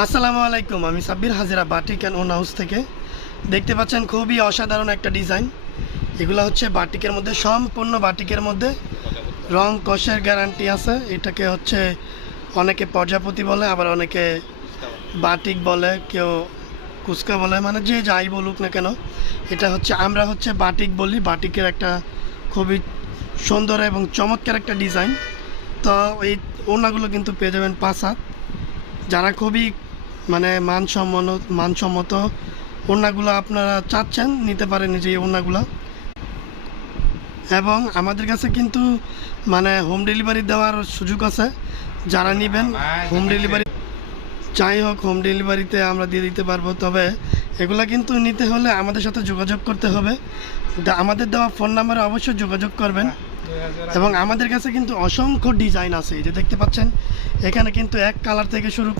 আসসালামু আলাইকুম, আমি সাব্বির হাজিরা বাটিক অ্যান্ড ওন হাউস থেকে। দেখতে পাচ্ছেন খুবই অসাধারণ একটা ডিজাইন। এগুলো হচ্ছে বাটিকের মধ্যে, সম্পূর্ণ বাটিকের মধ্যে রং কষের গ্যারান্টি আছে। এটাকে হচ্ছে অনেকে প্রজাপতি বলে, আবার অনেকে বাটিক বলে, কেউ কুচকা বলে, মানে যে যাই বলুক না কেন, এটা হচ্ছে আমরা হচ্ছে বাটিক বলি। বাটিকের একটা খুবই সুন্দর এবং চমৎকার একটা ডিজাইন। তো এই ওড়নাগুলো কিন্তু পেয়ে যাবেন 5 হাত। যারা খুবই মানে মানসম্মত ওড়নাগুলো আপনারা চাচ্ছেন, নিতে পারেন যে এই ওড়নাগুলো। এবং আমাদের কাছে কিন্তু মানে হোম ডেলিভারি দেওয়ার সুযোগ আছে। যারা নেবেন হোম ডেলিভারি, যাই হোক হোম ডেলিভারিতে আমরা দিয়ে দিতে পারবো। তবে এগুলো কিন্তু নিতে হলে আমাদের সাথে যোগাযোগ করতে হবে। আমাদের দেওয়া ফোন নাম্বারে অবশ্যই যোগাযোগ করবেন। এবং আমাদের কাছে কিন্তু অসংখ্য ডিজাইন আছে, এই যে দেখতে পাচ্ছেন এখানে কিন্তু এক কালার থেকে শুরু